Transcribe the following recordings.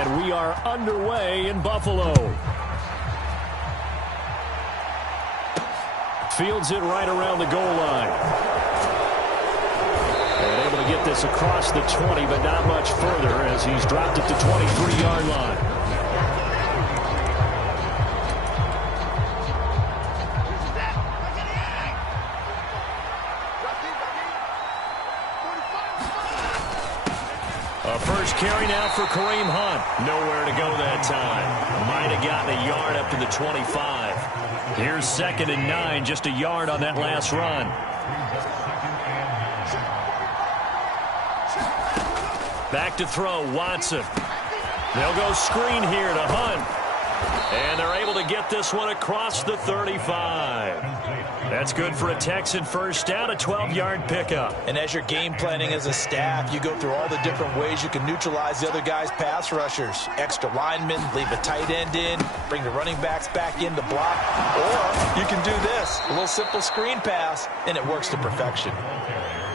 And we are underway in Buffalo. Fields it right around the goal line. And able to get this across the 20, but not much further as he's dropped it to 23-yard line. A first carry now for Kareem Hunt. Nowhere to go that time. Might have gotten a yard up to the 25. Here's 2nd and 9, just a yard on that last run. Back to throw, Watson. They'll go screen here to Hunt. And they're able to get this one across the 35. That's good for a Texan first down, a 12-yard pickup. And as you're game planning as a staff, you go through all the different ways you can neutralize the other guy's pass rushers. Extra linemen, leave a tight end in, bring the running backs back in to block. Or you can do this, a little simple screen pass, and it works to perfection.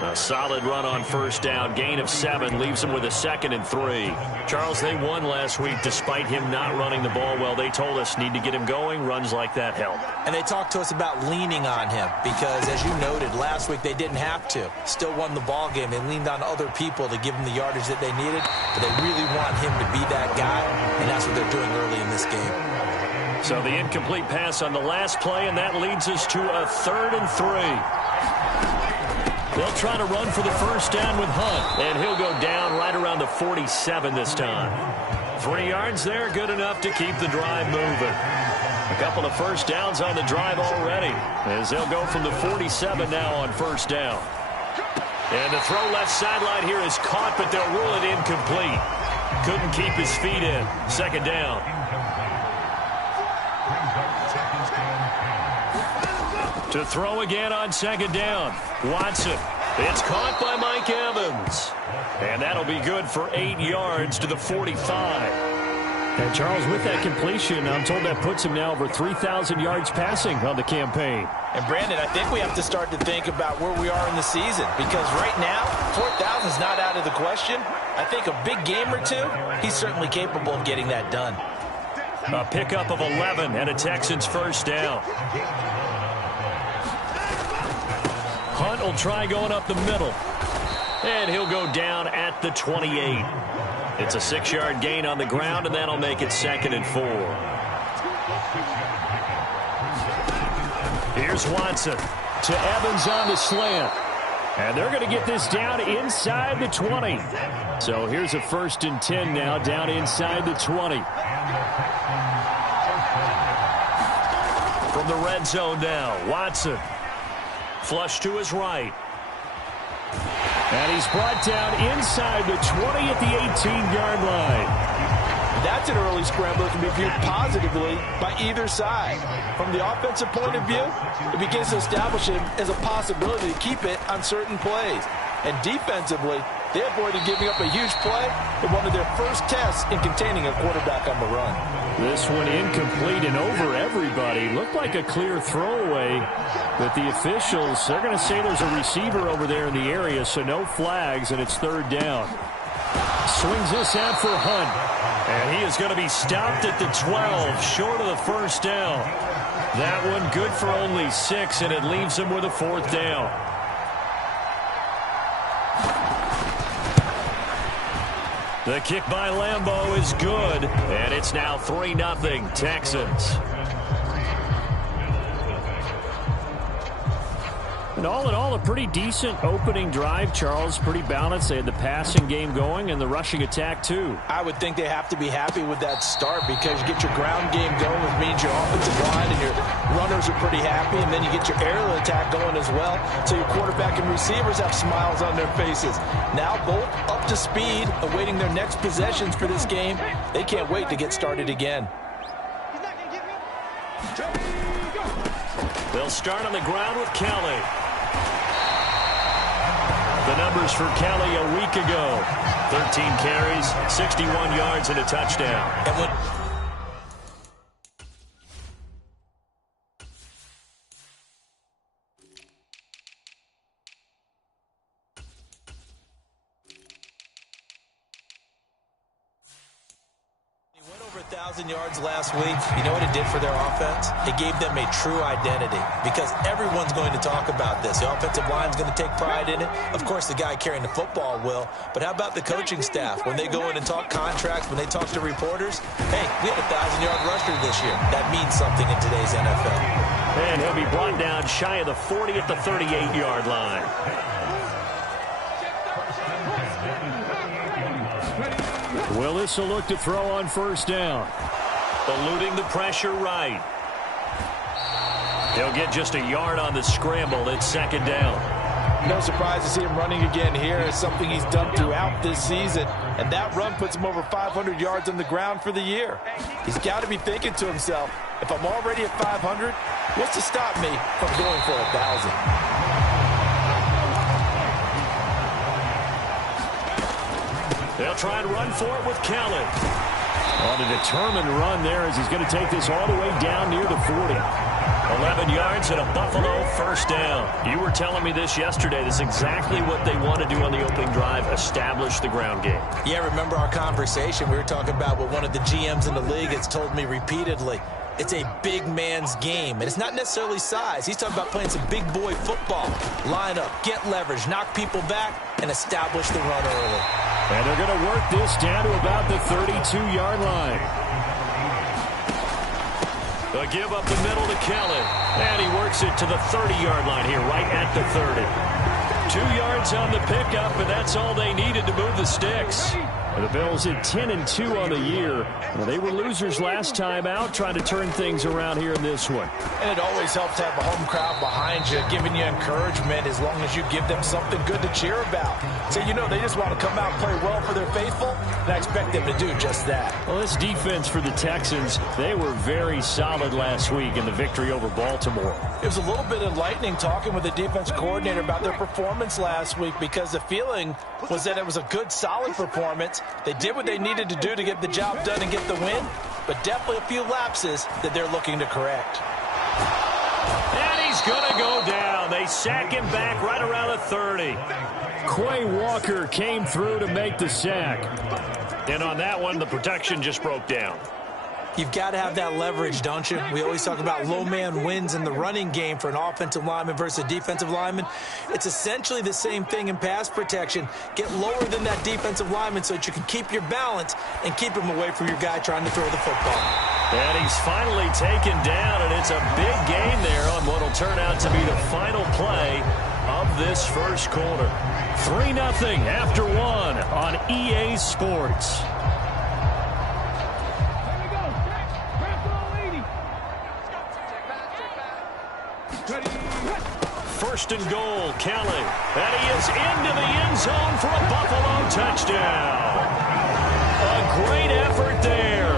A solid run on first down. Gain of 7 leaves them with a 2nd and 3. Charles, they won last week despite him not running the ball well. They told us need to get him going. Runs like that help. And they talked to us about leaning on him because, as you noted, last week they didn't have to. Still won the ball game. They leaned on other people to give them the yardage that they needed. But they really want him to be that guy, and that's what they're doing early in this game. So the incomplete pass on the last play, and that leads us to a 3rd and 3. They'll try to run for the first down with Hunt, and he'll go down right around the 47 this time. 3 yards there, good enough to keep the drive moving. A couple of first downs on the drive already, as they'll go from the 47 now on first down. And the throw left sideline here is caught, but they'll rule it incomplete. Couldn't keep his feet in. 2nd down. To throw again on 2nd down. Watson. It's caught by Mike Evans. And that'll be good for 8 yards to the 45. And Charles, with that completion, I'm told that puts him now over 3,000 yards passing on the campaign. And Brandon, I think we have to start to think about where we are in the season, because right now, 4,000 is not out of the question. I think a big game or two, he's certainly capable of getting that done. A pickup of 11 and a Texans first down. Hunt will try going up the middle. And he'll go down at the 28. It's a 6-yard gain on the ground, and that'll make it 2nd and 4. Here's Watson to Evans on the slant. And they're going to get this down inside the 20. So here's a 1st and 10 now, down inside the 20. From the red zone now, Watson. Flush to his right. And he's brought down inside the 20 at the 18-yard line. That's an early scramble that can be viewed positively by either side. From the offensive point of view, it begins to establish him as a possibility to keep it on certain plays. And defensively, they avoided giving up a huge play in one of their first tests in containing a quarterback on the run. This one incomplete and over everybody. Looked like a clear throwaway, but the officials, they're going to say there's a receiver over there in the area, so no flags, and it's 3rd down. Swings this out for Hunt, and he is going to be stopped at the 12, short of the first down. That one good for only 6, and it leaves him with a 4th down. The kick by Lambeau is good, and it's now 3-0 Texans. And all in all, a pretty decent opening drive, Charles. Pretty balanced. They had the passing game going and the rushing attack, too. I would think they have to be happy with that start because you get your ground game going, which means your offensive line and your runners are pretty happy, and then you get your aerial attack going as well. So your quarterback and receivers have smiles on their faces. Now both up to speed, awaiting their next possessions for this game. They can't wait to get started again. They'll start on the ground with Kelly. The numbers for Kelly a week ago. 13 carries, 61 yards, and a touchdown. And when 1,000 yards last week. You know what it did for their offense? It gave them a true identity because everyone's going to talk about this. The offensive line's going to take pride in it. Of course, the guy carrying the football will. But how about the coaching staff? When they go in and talk contracts, when they talk to reporters, hey, we had a 1,000-yard rusher this year. That means something in today's NFL. And he'll be brought down shy of the 40 at the 38-yard line. Willis will look to throw on first down. Eluding the pressure right. He'll get just a yard on the scramble. It's second down. No surprise to see him running again here. It's something he's done throughout this season. And that run puts him over 500 yards on the ground for the year. He's got to be thinking to himself, if I'm already at 500, what's to stop me from going for 1,000? They'll try and run for it with Kelly. On a determined run there as he's going to take this all the way down near the 40. 11 yards and a Buffalo first down. You were telling me this yesterday. This is exactly what they want to do on the opening drive, establish the ground game. Yeah, remember our conversation. We were talking about what one of the GMs in the league has told me repeatedly. It's a big man's game, and it's not necessarily size. He's talking about playing some big boy football. Line up, get leverage, knock people back, and establish the run early. And they're going to work this down to about the 32-yard line. They'll give up the middle to Kelly. And he works it to the 30-yard line here, right at the 30. 2 yards on the pickup, and that's all they needed to move the sticks. The Bills at 10-2 on the year. Well, they were losers last time out, trying to turn things around here in this one. And it always helps to have a home crowd behind you, giving you encouragement as long as you give them something good to cheer about. So, you know, they just want to come out and play well for their faithful, and I expect them to do just that. Well, this defense for the Texans, they were very solid last week in the victory over Baltimore. It was a little bit enlightening talking with the defense coordinator about their performance last week because the feeling was that it was a good, solid performance. They did what they needed to do to get the job done and get the win, but definitely a few lapses that they're looking to correct. And he's going to go down. They sack him back right around the 30. Quay Walker came through to make the sack. And on that one, the protection just broke down. You've got to have that leverage, don't you? We always talk about low man wins in the running game for an offensive lineman versus a defensive lineman. It's essentially the same thing in pass protection. Get lower than that defensive lineman so that you can keep your balance and keep him away from your guy trying to throw the football. And he's finally taken down, and it's a big gain there on what will turn out to be the final play of this first quarter. 3-0 after one on EA Sports. First and goal, Kelly. And he is into the end zone for a Buffalo touchdown. A great effort there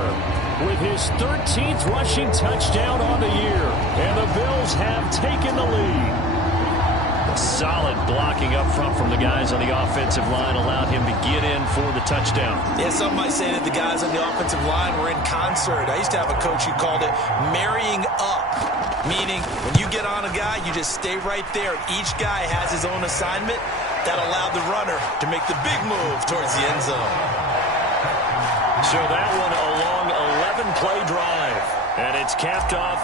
with his 13th rushing touchdown on the year. And the Bills have taken the lead. Solid blocking up front from the guys on the offensive line allowed him to get in for the touchdown. Yeah, some might say that the guys on the offensive line were in concert. I used to have a coach who called it marrying up, meaning when you get on a guy, you just stay right there. Each guy has his own assignment. That allowed the runner to make the big move towards the end zone. So that one a long 11-play drive, and it's capped off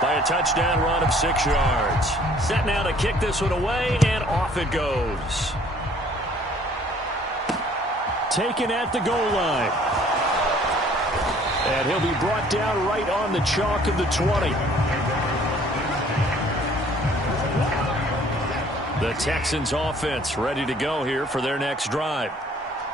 by a touchdown run of 6 yards. Set now to kick this one away, and off it goes. Taken at the goal line. And he'll be brought down right on the chalk of the 20. The Texans offense ready to go here for their next drive.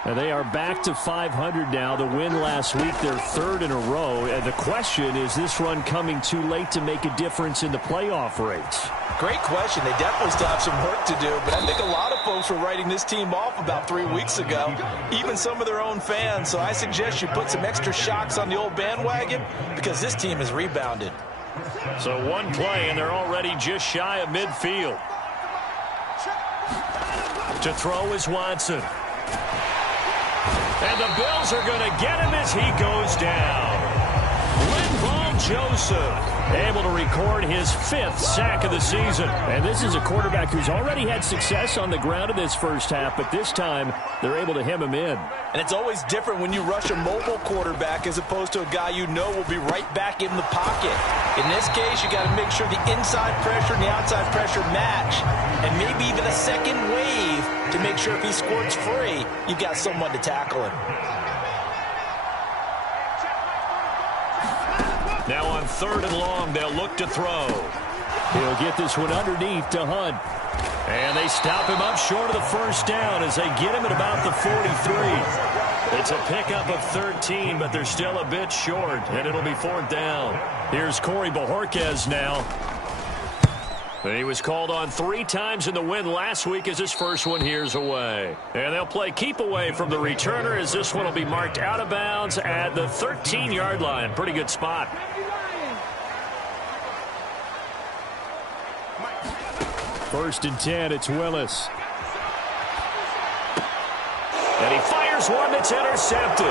And they are back to 500 now. The win last week, their third in a row. And the question, is this run coming too late to make a difference in the playoff race? Great question. They definitely still have some work to do, but I think a lot of folks were writing this team off about 3 weeks ago, even some of their own fans. So I suggest you put some extra shocks on the old bandwagon because this team has rebounded. So one play, and they're already just shy of midfield. To throw is Watson. And the Bills are going to get him as he goes down. Linval Joseph able to record his 5th sack of the season. And this is a quarterback who's already had success on the ground in this first half, but this time they're able to hem him in. And it's always different when you rush a mobile quarterback as opposed to a guy you know will be right back in the pocket. In this case, you got to make sure the inside pressure and the outside pressure match, and maybe even a second wave to make sure if he squirts free, you've got someone to tackle him. Now on 3rd and long, they'll look to throw. He'll get this one underneath to Hunt. And they stop him up short of the first down as they get him at about the 43. It's a pickup of 13, but they're still a bit short, and it'll be 4th down. Here's Corey Bojorquez now. He was called on 3 times in the win last week as his first one here's away. And they'll play keep away from the returner as this one will be marked out of bounds at the 13-yard line. Pretty good spot. First and 10, it's Willis. And he fires one that's intercepted.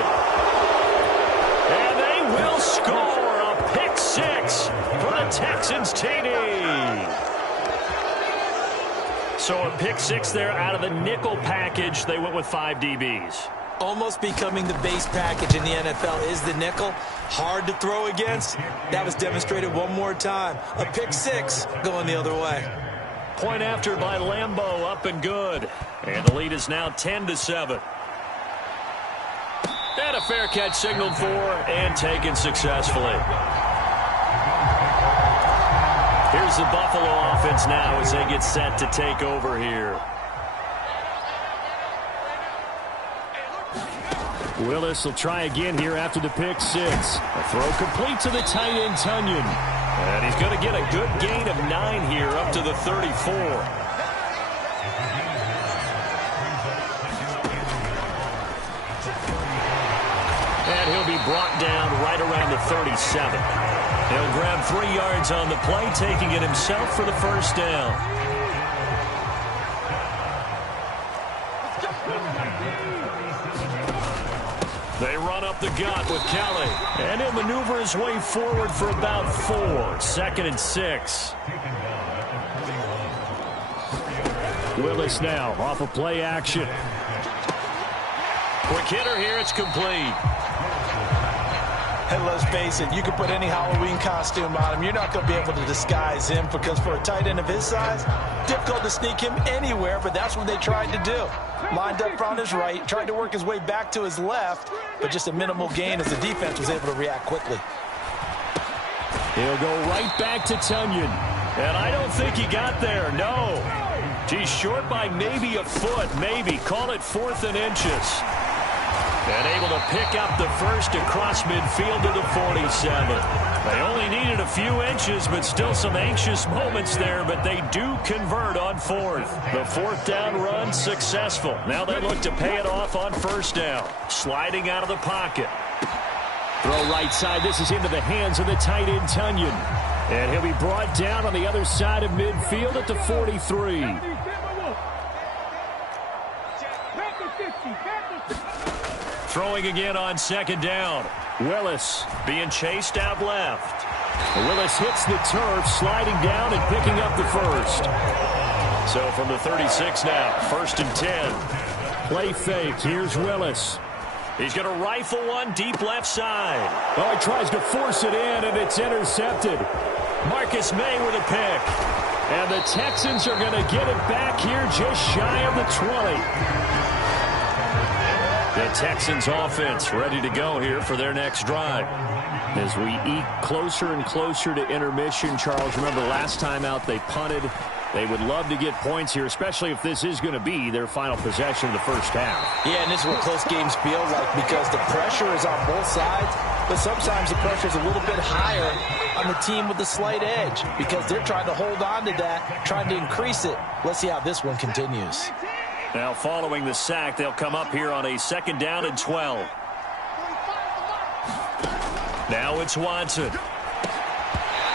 And they will score a pick 6 for the Texans TD. So a pick 6 there out of the nickel package. They went with 5 DBs. Almost becoming the base package in the NFL is the nickel. Hard to throw against. That was demonstrated one more time. A pick 6 going the other way. Point after by Lambeau, up and good. And the lead is now 10-7. And a fair catch signaled for and taken successfully. Here's the Buffalo offense now as they get set to take over here. Willis will try again here after the pick 6. A throw complete to the tight end, Tunyon. And he's going to get a good gain of 9 here up to the 34. And he'll be brought down right around the 37. He'll grab 3 yards on the play, taking it himself for the first down. They run up the gut with Kelly. And he'll maneuver his way forward for about 4. 2nd and 6. Willis now off of play action. Quick hitter here, it's complete. And let's face it, you can put any Halloween costume on him. You're not going to be able to disguise him because for a tight end of his size, difficult to sneak him anywhere, but that's what they tried to do. Lined up on his right, tried to work his way back to his left, but just a minimal gain as the defense was able to react quickly. He'll go right back to Tunyon. And I don't think he got there, no. He's short by maybe a foot, maybe. Call it 4th and inches. And able to pick up the first across midfield to the 47. They only needed a few inches, but still some anxious moments there, but they do convert on 4th. The 4th down run successful. Now they look to pay it off on 1st down. Sliding out of the pocket. Throw right side. This is into the hands of the tight end, Tunyon. And he'll be brought down on the other side of midfield at the 43. Throwing again on 2nd down. Willis being chased out left. Willis hits the turf, sliding down and picking up the first. So from the 36 now, 1st and 10. Play fake. Here's Willis. He's going to rifle one deep left side. Oh, he tries to force it in, and it's intercepted. Marcus May with a pick. And the Texans are going to get it back here just shy of the 20. The Texans offense ready to go here for their next drive. As we eat closer and closer to intermission, Charles, remember last time out they punted. They would love to get points here, especially if this is going to be their final possession of the first half. Yeah, and this is what close games feel like because the pressure is on both sides, but sometimes the pressure is a little bit higher on the team with the slight edge because they're trying to hold on to that, trying to increase it. Let's see how this one continues. Now following the sack, they'll come up here on a 2nd down and 12. Now it's Watson.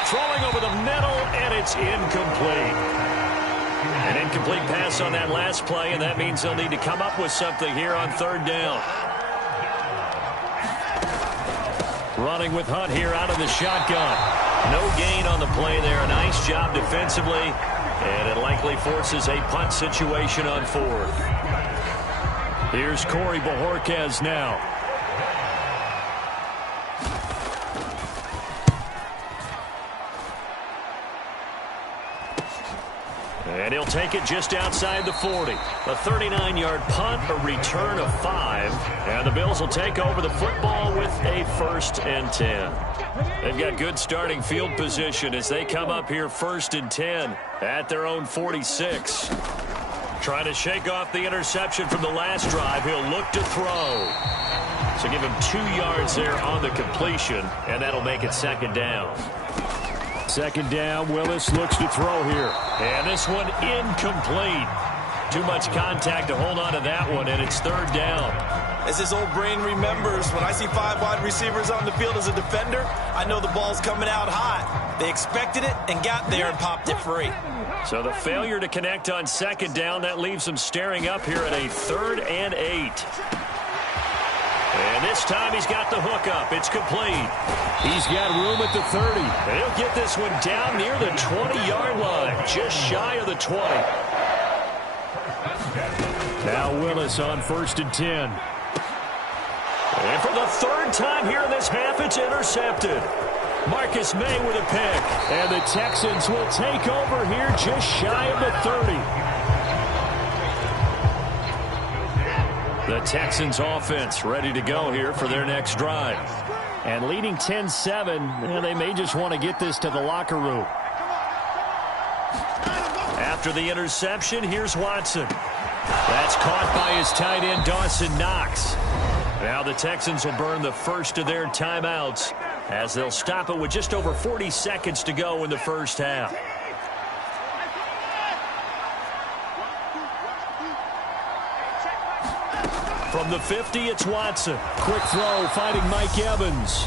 Throwing over the middle, and it's incomplete. An incomplete pass on that last play, and that means they'll need to come up with something here on 3rd down. Running with Hunt here out of the shotgun. No gain on the play there. A nice job defensively. And it likely forces a punt situation on fourth. Here's Corey Bojorquez now. And he'll take it just outside the 40. A 39-yard punt, a return of 5. And the Bills will take over the football with a 1st and 10. They've got good starting field position as they come up here 1st and 10 at their own 46. Trying to shake off the interception from the last drive. He'll look to throw. So give him 2 yards there on the completion, and that'll make it 2nd down. 2nd down, Willis looks to throw here. And this one incomplete. Too much contact to hold on to that one, and it's 3rd down. As his old brain remembers, when I see 5 wide receivers on the field as a defender, I know the ball's coming out hot. They expected it and got there and popped it free. So the failure to connect on 2nd down, that leaves them staring up here at a 3rd and 8. And this time he's got the hook up. It's complete. He's got room at the 30. And he'll get this one down near the 20-yard line, just shy of the 20. Now Willis on 1st and 10. And for the 3rd time here in this half, it's intercepted. Marcus May with a pick. And the Texans will take over here just shy of the 30. The Texans offense ready to go here for their next drive. And leading 10-7, they may just want to get this to the locker room. After the interception, here's Watson. That's caught by his tight end, Dawson Knox. Now the Texans will burn the first of their timeouts as they'll stop it with just over 40 seconds to go in the first half. From the 50, it's Watson. Quick throw, finding Mike Evans.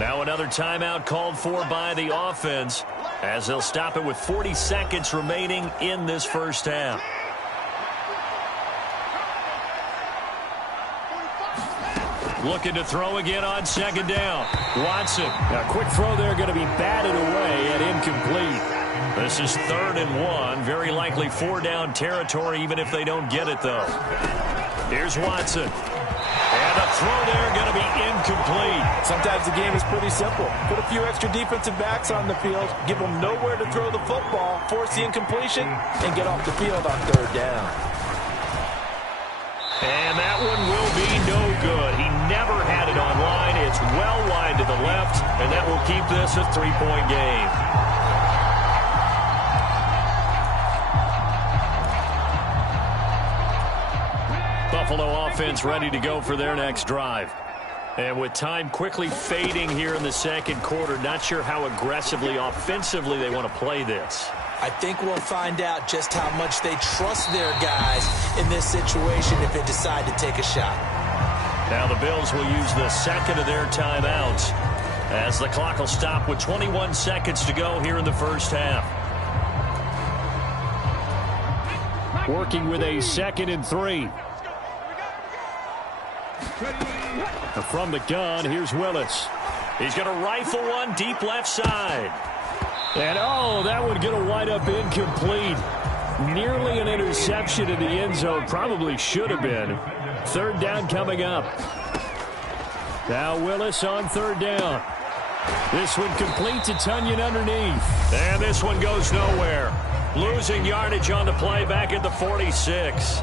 Now another timeout called for by the offense as they'll stop it with 40 seconds remaining in this first half. Looking to throw again on 2nd down. Watson. A quick throw there, going to be batted away and incomplete. This is 3rd and 1. Very likely 4-down territory, even if they don't get it, though. Here's Watson. And a throw there going to be incomplete. Sometimes the game is pretty simple. Put a few extra defensive backs on the field, give them nowhere to throw the football, force the incompletion, and get off the field on 3rd down. And that one will be no good. He never had it on line. It's well wide to the left, and that will keep this a 3-point game. Buffalo offense ready to go for their next drive. And with time quickly fading here in the 2nd quarter, not sure how aggressively, offensively they want to play this. I think we'll find out just how much they trust their guys in this situation if they decide to take a shot. Now the Bills will use the 2nd of their timeouts as the clock will stop with 21 seconds to go here in the first half. Working with a 2nd and 3. From the gun, here's Willis. He's going to rifle one deep left side. And, oh, that one going to wind up incomplete. Nearly an interception in the end zone. Probably should have been. 3rd down coming up. Now Willis on 3rd down. This one complete to Tunyon underneath. And this one goes nowhere. Losing yardage on the play back at the 46.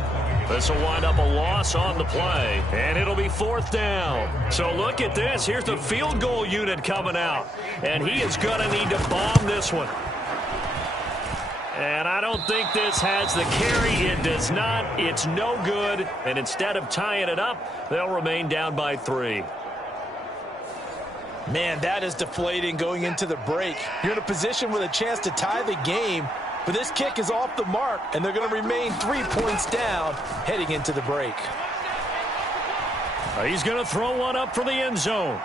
This will wind up a loss on the play, and it'll be 4th down. So look at this. Here's the field goal unit coming out, and he is going to need to bomb this one. And I don't think this has the carry. It does not. It's no good, and instead of tying it up, they'll remain down by 3. Man, that is deflating going into the break. You're in a position with a chance to tie the game, but this kick is off the mark, and they're going to remain 3 points down heading into the break. He's going to throw one up for the end zone.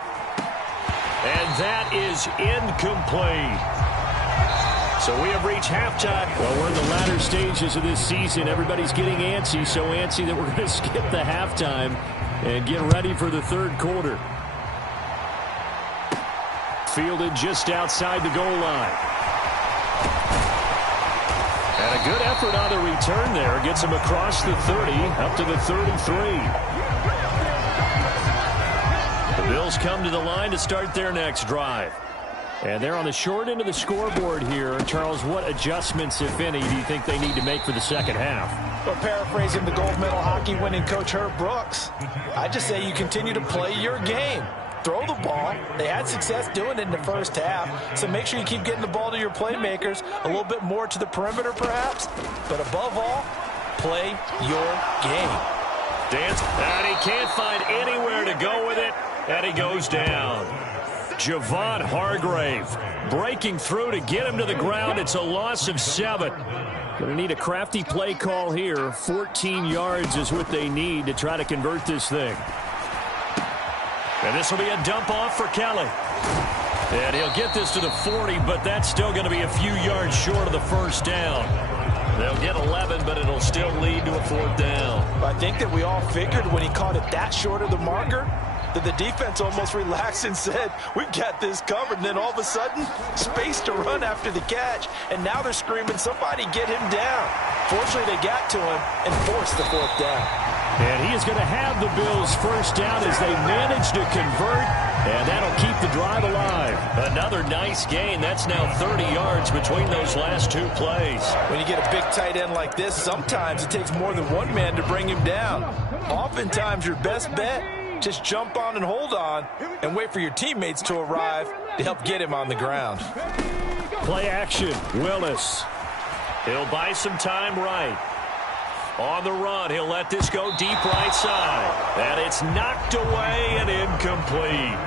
And that is incomplete. So we have reached halftime. Well, we're in the latter stages of this season. Everybody's getting antsy, so antsy that we're going to skip the halftime and get ready for the 3rd quarter. fielded just outside the goal line. And a good effort on the return there. Gets him across the 30, up to the 33. The Bills come to the line to start their next drive. And they're on the short end of the scoreboard here. Charles, what adjustments, if any, do you think they need to make for the second half? Well, paraphrasing the gold medal hockey winning coach Herb Brooks, I just say you continue to play your game. Throw the ball. They had success doing it in the first half, so make sure you keep getting the ball to your playmakers, a little bit more to the perimeter perhaps, but above all, play your game. Dance, and he can't find anywhere to go with it, and he goes down. Javon Hargrave breaking through to get him to the ground. It's a loss of 7. Going to need a crafty play call here. 14 yards is what they need to try to convert this thing. And this will be a dump off for Kelly. And he'll get this to the 40, but that's still going to be a few yards short of the first down. They'll get 11, but it'll still lead to a 4th down. I think that we all figured when he caught it that short of the marker that the defense almost relaxed and said, we've got this covered. And then all of a sudden, space to run after the catch. And now they're screaming, somebody get him down. Fortunately, they got to him and forced the 4th down. And he is going to have the Bills' first down as they manage to convert, and that'll keep the drive alive. Another nice gain. That's now 30 yards between those last 2 plays. When you get a big tight end like this, sometimes it takes more than one man to bring him down. Oftentimes, your best bet, just jump on and hold on and wait for your teammates to arrive to help get him on the ground. Play action, Willis. He'll buy some time right. On the run, he'll let this go deep right side. And it's knocked away and incomplete.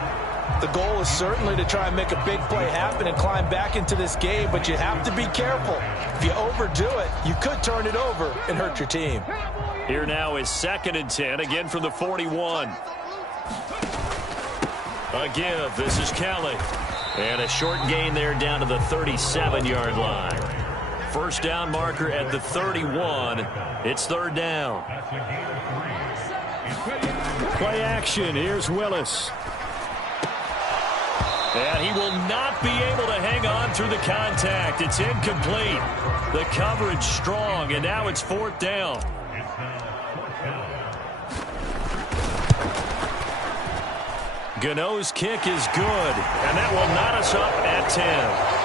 The goal is certainly to try and make a big play happen and climb back into this game, but you have to be careful. If you overdo it, you could turn it over and hurt your team. Here now is 2nd and 10, again from the 41. A give, this is Kelly. And a short gain there down to the 37-yard line. First down marker at the 31. It's 3rd down. Play action. Here's Willis. And he will not be able to hang on through the contact. It's incomplete. The coverage strong, and now it's 4th down. Gano's kick is good, and that will knot us up at 10.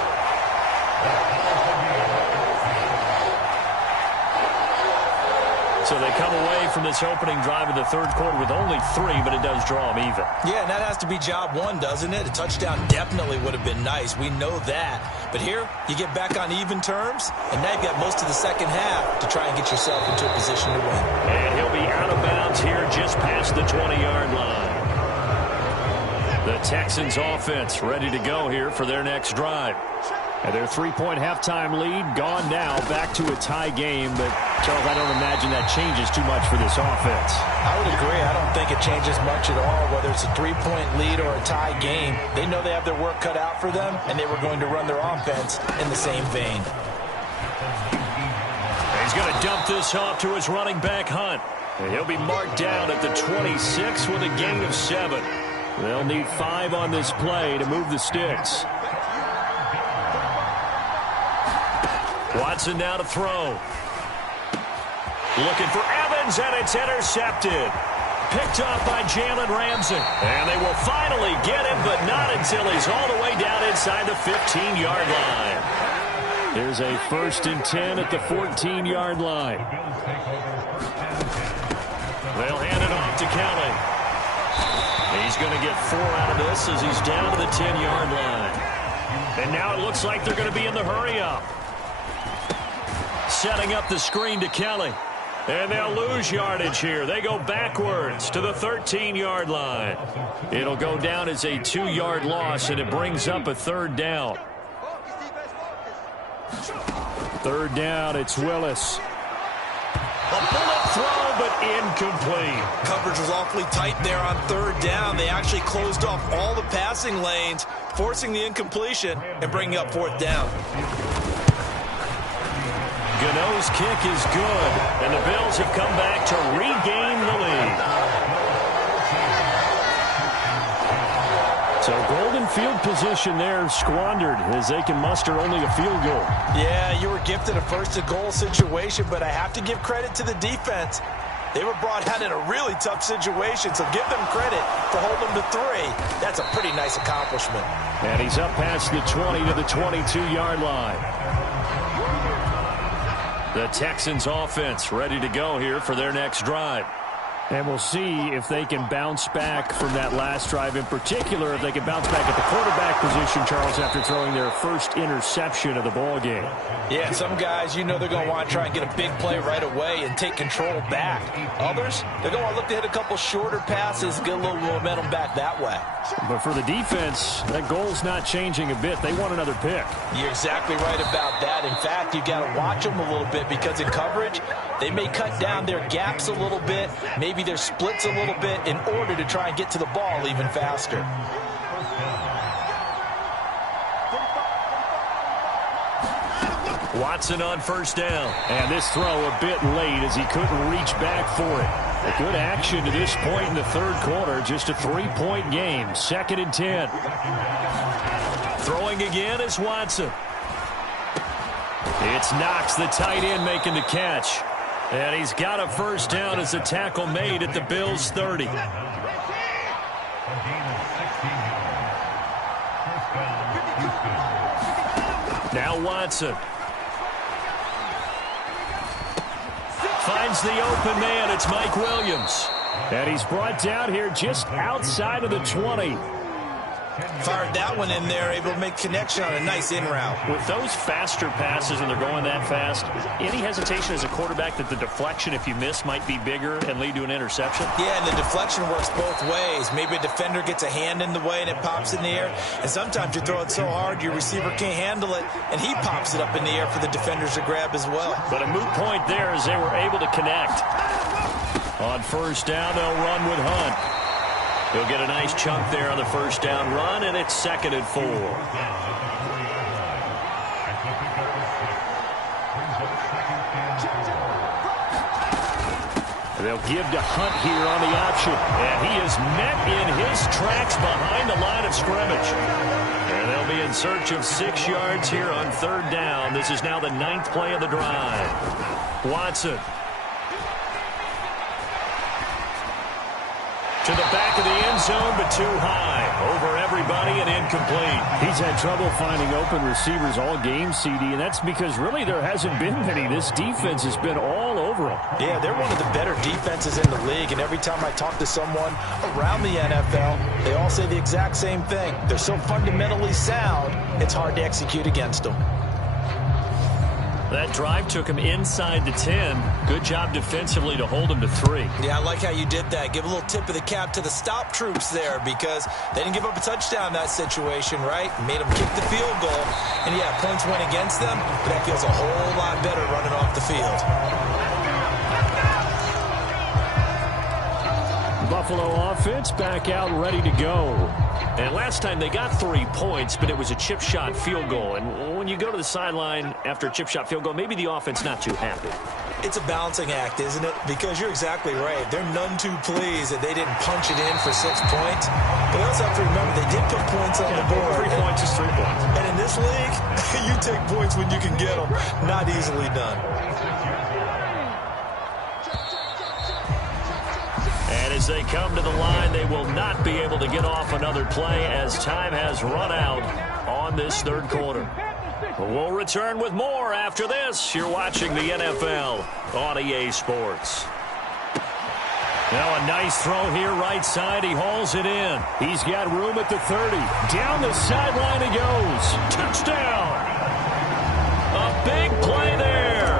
So they come away from this opening drive in the 3rd quarter with only 3, but it does draw them even. Yeah, and that has to be job 1, doesn't it? A touchdown definitely would have been nice. We know that. But here, you get back on even terms, and now you've got most of the second half to try and get yourself into a position to win. And he'll be out of bounds here just past the 20-yard line. The Texans offense ready to go here for their next drive. And their 3-point halftime lead gone now, back to a tie game. But, Charles, I don't imagine that changes too much for this offense. I would agree. I don't think it changes much at all, whether it's a 3-point lead or a tie game. They know they have their work cut out for them, and they were going to run their offense in the same vein. He's going to dump this off to his running back, Hunt. And he'll be marked down at the 26 with a gain of 7. They'll need 5 on this play to move the sticks. Watson now to throw. Looking for Evans, and it's intercepted. Picked off by Jalen Ramsey. And they will finally get him, but not until he's all the way down inside the 15-yard line. Here's a 1st and 10 at the 14-yard line. They'll hand it off to Kelly. He's going to get 4 out of this as he's down to the 10-yard line. And now it looks like they're going to be in the hurry-up. Setting up the screen to Kelly. And they'll lose yardage here. They go backwards to the 13-yard line. It'll go down as a 2-yard loss, and it brings up a 3rd down. 3rd down, it's Willis. A bullet throw, but incomplete. Coverage was awfully tight there on 3rd down. They actually closed off all the passing lanes, forcing the incompletion and bringing up 4th down. Gano's kick is good, and the Bills have come back to regain the lead. So golden field position there squandered as they can muster only a field goal. Yeah, you were gifted a first-to-goal situation, but I have to give credit to the defense. They were brought out in a really tough situation, so give them credit for holding them to 3. That's a pretty nice accomplishment. And he's up past the 20 to the 22-yard line. The Texans offense ready to go here for their next drive. And we'll see if they can bounce back from that last drive, in particular if they can bounce back at the quarterback position, Charles, after throwing their first interception of the ball game. Yeah, some guys, you know they're going to want to try and get a big play right away and take control back. Others, they're going to want to look to hit a couple shorter passes, get a little momentum back that way. But for the defense, that goal's not changing a bit. They want another pick. You're exactly right about that. In fact, you've got to watch them a little bit because in coverage, they may cut down their gaps a little bit, maybe their splits a little bit in order to try and get to the ball even faster. Watson on first down. And this throw a bit late as he couldn't reach back for it. A good action to this point in the third quarter. Just a 3-point game. 2nd and 10. Throwing again is Watson. It's Knox, the tight end, making the catch. And he's got a first down as a tackle made at the Bills' 30. Now Watson. Finds the open man. It's Mike Williams. And he's brought down here just outside of the 20. Fired that one in there, able to make connection on a nice in route. With those faster passes and they're going that fast, any hesitation as a quarterback that the deflection, if you miss, might be bigger and lead to an interception? Yeah, and the deflection works both ways. Maybe a defender gets a hand in the way and it pops in the air. And sometimes you throw it so hard your receiver can't handle it, and he pops it up in the air for the defenders to grab as well. But a moot point there as they were able to connect. On first down, they'll run with Hunt. He'll get a nice chunk there on the first down run, and it's 2nd and 4. They'll give to Hunt here on the option, and he is met in his tracks behind the line of scrimmage. And they'll be in search of 6 yards here on 3rd down. This is now the 9th play of the drive. Watson. To the back of the end zone, but too high. Over everybody and incomplete. He's had trouble finding open receivers all game, CD, and that's because really there hasn't been many. This defense has been all over them. Yeah, they're one of the better defenses in the league, and every time I talk to someone around the NFL, they all say the exact same thing. They're so fundamentally sound, it's hard to execute against them. That drive took him inside the 10. Good job defensively to hold him to 3. Yeah, I like how you did that. Give a little tip of the cap to the stop troops there because they didn't give up a touchdown in that situation, right? Made them kick the field goal. And, yeah, points went against them, but that feels a whole lot better running off the field. Buffalo offense back out ready to go. And last time they got 3 points, but it was a chip shot field goal. And when you go to the sideline after a chip shot field goal, maybe the offense not too happy. It's a balancing act, isn't it? Because you're exactly right. They're none too pleased that they didn't punch it in for 6 points. But they also have to remember they did put points on the board. 3 points is 3 points. And in this league, you take points when you can get them. Not easily done. As they come to the line, they will not be able to get off another play as time has run out on this 3rd quarter. We'll return with more after this. You're watching the NFL on EA Sports. Now a nice throw here right side. He hauls it in. He's got room at the 30. Down the sideline he goes. Touchdown! A big play there.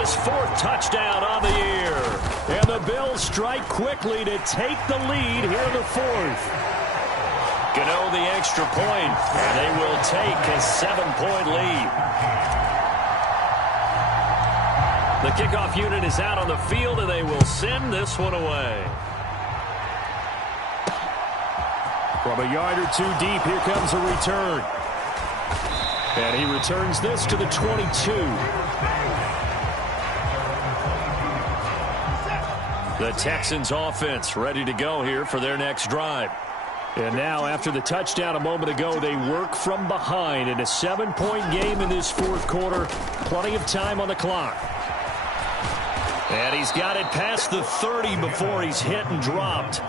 His 4th touchdown on the year. And the Bills strike quickly to take the lead here in the 4th. Gano the extra point, and they will take a 7-point lead. The kickoff unit is out on the field, and they will send this one away. From a yard or 2 deep, here comes a return. And he returns this to the 22. The Texans offense ready to go here for their next drive. And now, after the touchdown a moment ago, they work from behind in a 7-point game in this fourth quarter. Plenty of time on the clock. And he's got it past the 30 before he's hit and dropped.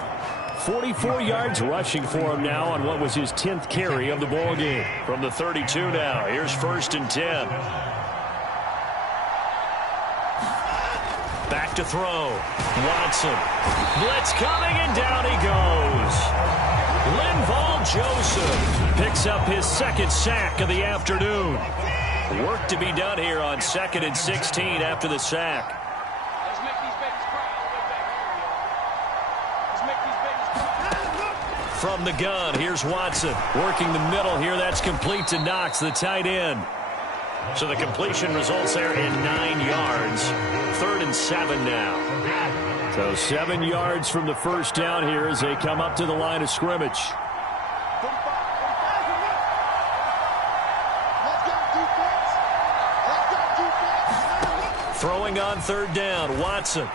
44 yards rushing for him now on what was his 10th carry of the ball game. From the 32 now, here's 1st and 10. Back to throw. Watson. Blitz coming, and down he goes. Linval Joseph picks up his 2nd sack of the afternoon. Work to be done here on 2nd and 16 after the sack. From the gun, here's Watson. Working the middle here, that's complete to Knox, the tight end. So the completion results there in 9 yards. 3rd and 7 now. So 7 yards from the first down here as they come up to the line of scrimmage. Throwing on 3rd down, Watson.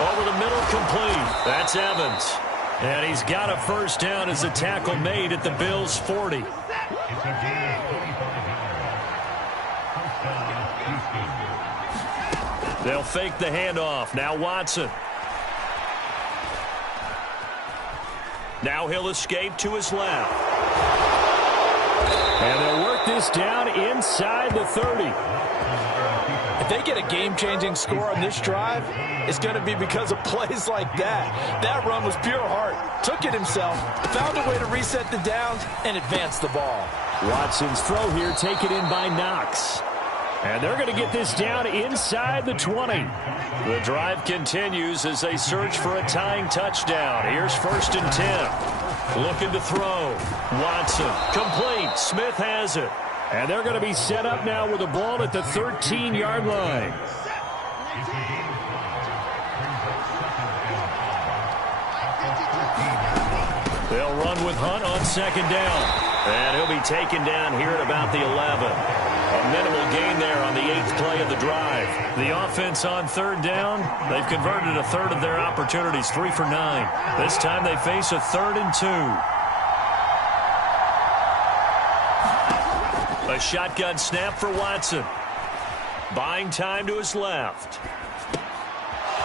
Over the middle, complete. That's Evans. And he's got a 1st down as a tackle made at the Bills' 40. They'll fake the handoff. Now Watson. Now he'll escape to his left. And they'll work this down inside the 30. If they get a game-changing score on this drive, it's going to be because of plays like that. That run was pure heart. Took it himself, found a way to reset the downs, and advance the ball. Watson's throw here taken in by Knox. And they're going to get this down inside the 20. The drive continues as they search for a tying touchdown. Here's 1st and 10. Looking to throw. Watson. Complete. Smith has it. And they're going to be set up now with the ball at the 13-yard line. They'll run with Hunt on 2nd down. And he'll be taken down here at about the 11. A minimal gain there on the 8th play of the drive. The offense on 3rd down, they've converted a 1/3 of their opportunities, 3 for 9. This time they face a 3rd and 2. A shotgun snap for Watson. Buying time to his left.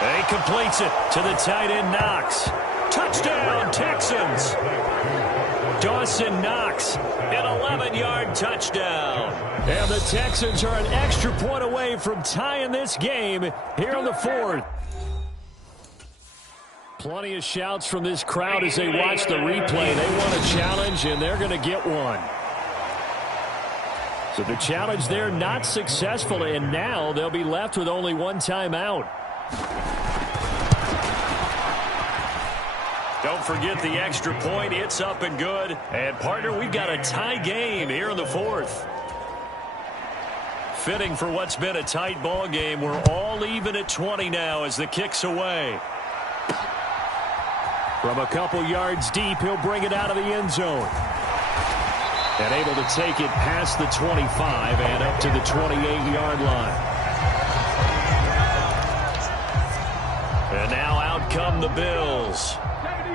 And he completes it to the tight end, Knox. Touchdown, Texans. Dawson Knox, an 11-yard touchdown. And the Texans are an extra point away from tying this game here on the 4th. Plenty of shouts from this crowd as they watch the replay. They want a challenge, and they're going to get one. So the challenge there not successful, and now they'll be left with only one timeout. Don't forget the extra point. It's up and good. And, partner, we've got a tie game here in the 4th. Fitting for what's been a tight ball game. We're all even at 20 now as the kick's away. From a couple yards deep, he'll bring it out of the end zone. And able to take it past the 25 and up to the 28-yard line. And now out come the Bills.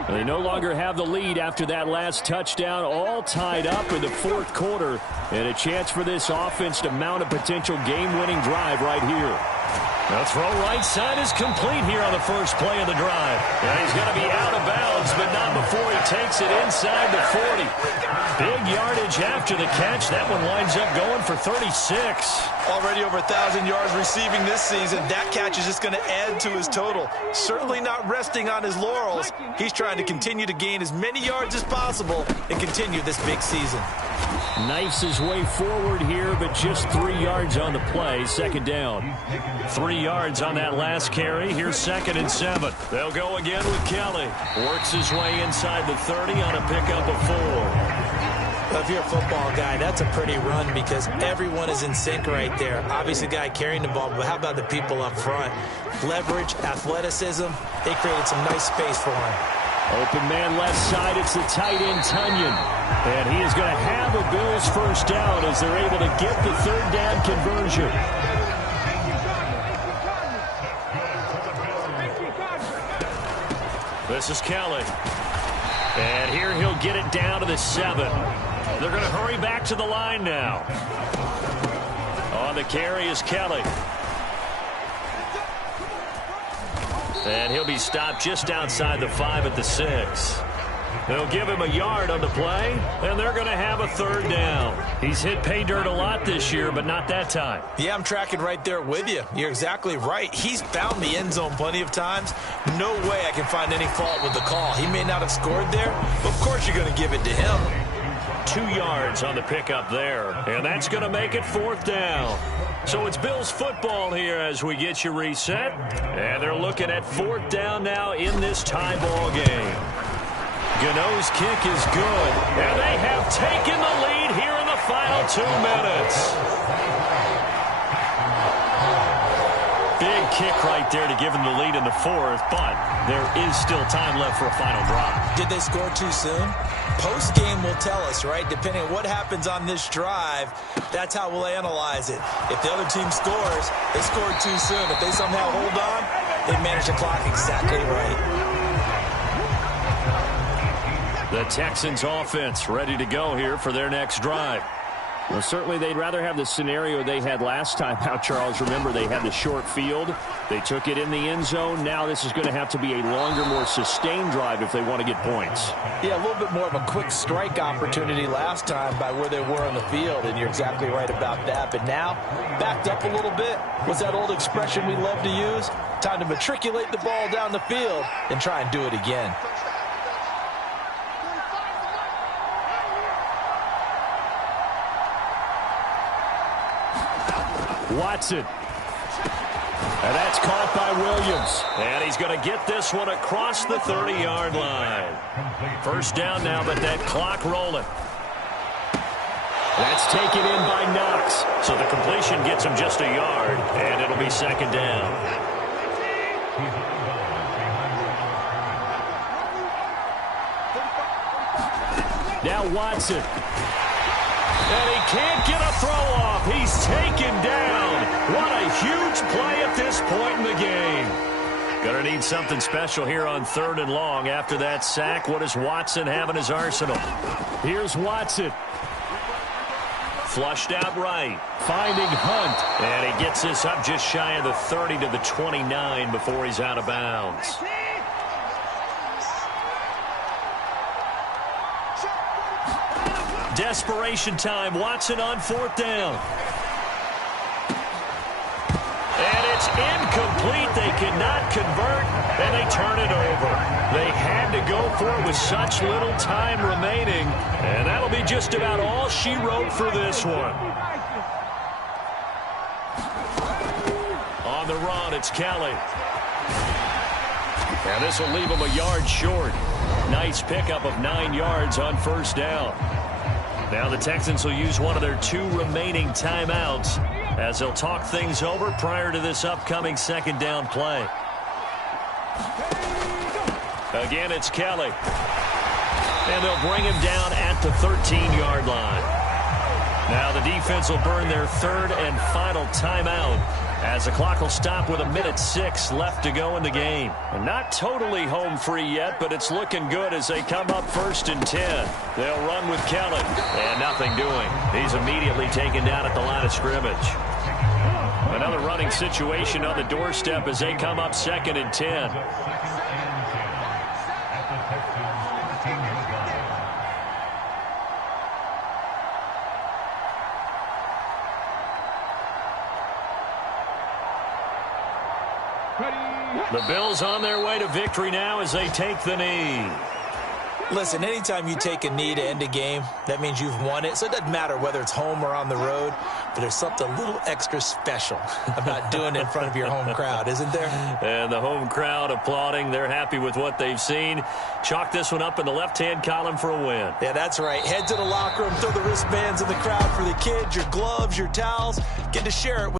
They no longer have the lead after that last touchdown, all tied up in the 4th quarter. And a chance for this offense to mount a potential game-winning drive right here. The throw right side is complete here on the first play of the drive. And he's going to be out of bounds, but not before he takes it inside the 40. Big yardage after the catch. That one winds up going for 36. Already over 1,000 yards receiving this season. That catch is just going to add to his total. Certainly not resting on his laurels. He's trying to continue to gain as many yards as possible and continue this big season. Knifes his way forward here, but just 3 yards on the play. 2nd down. 3 yards on that last carry. Here's 2nd and 7. They'll go again with Kelly. Works his way inside the 30 on a pickup of 4. Well, if you're a football guy, that's a pretty run because everyone is in sync right there. Obviously, the guy carrying the ball, but how about the people up front? Leverage, athleticism, they created some nice space for him. Open man left side, it's the tight end, Tunyon. And he is going to have a Bills 1st down as they're able to get the 3rd down conversion. This is Kelly. And here he'll get it down to the 7. They're going to hurry back to the line now. On the carry is Kelly. And he'll be stopped just outside the 5 at the 6. They'll give him a yard on the play, and they're going to have a 3rd down. He's hit pay dirt a lot this year, but not that time. Yeah, I'm tracking right there with you. You're exactly right. He's found the end zone plenty of times. No way I can find any fault with the call. He may not have scored there, but of course you're going to give it to him. 2 yards on the pickup there, and that's going to make it 4th down. So it's Bills football here as we get you reset, and they're looking at 4th down now in this tie ball game. Gano's kick is good, and they have taken the lead here in the final 2 minutes. Big kick right there to give them the lead in the 4th, but there is still time left for a final drive. Did they score too soon? Post-game will tell us, right? Depending on what happens on this drive, that's how we'll analyze it. If the other team scores, they scored too soon. If they somehow hold on, they manage the clock exactly right. The Texans offense ready to go here for their next drive. Well, certainly they'd rather have the scenario they had last time out, Charles. Remember, they had the short field. They took it in the end zone. Now this is going to have to be a longer, more sustained drive if they want to get points. Yeah, a little bit more of a quick strike opportunity last time by where they were on the field, and you're exactly right about that. But now, backed up a little bit. What's that old expression we love to use? Time to matriculate the ball down the field and try and do it again. Watson. And that's caught by Williams. And he's going to get this one across the 30-yard line. 1st down now, but that clock rolling. That's taken in by Knox. So the completion gets him just a yard, and it'll be 2nd down. Now Watson. And he can't get a throw off. He's taken down. What a huge play at this point in the game. Going to need something special here on 3rd and long. After that sack, what does Watson have in his arsenal? Here's Watson. Flushed out right. Finding Hunt. And he gets this up just shy of the 30 to the 29 before he's out of bounds. Desperation time. Watson on 4th down. And it's incomplete. They cannot convert, and they turn it over. They had to go for it with such little time remaining, and that'll be just about all she wrote for this one. On the run, it's Kelly. And this will leave him a yard short. Nice pickup of 9 yards on 1st down. Now the Texans will use one of their 2 remaining timeouts as they'll talk things over prior to this upcoming 2nd down play. Again, it's Kelly. And they'll bring him down at the 13-yard line. Now the defense will burn their 3rd and final timeout as the clock will stop with 1:06 left to go in the game. And not totally home free yet, but it's looking good as they come up 1st and 10. They'll run with Kelly, and nothing doing. He's immediately taken down at the line of scrimmage. Another running situation on the doorstep as they come up 2nd and 10. The Bills on their way to victory now as they take the knee. Listen, anytime you take a knee to end a game, that means you've won it. So it doesn't matter whether it's home or on the road, but there's something a little extra special about doing it in front of your home crowd, isn't there? And the home crowd applauding. They're happy with what they've seen. Chalk this one up in the left-hand column for a win. Yeah, that's right. Head to the locker room, throw the wristbands in the crowd for the kids, your gloves, your towels. Get to share it with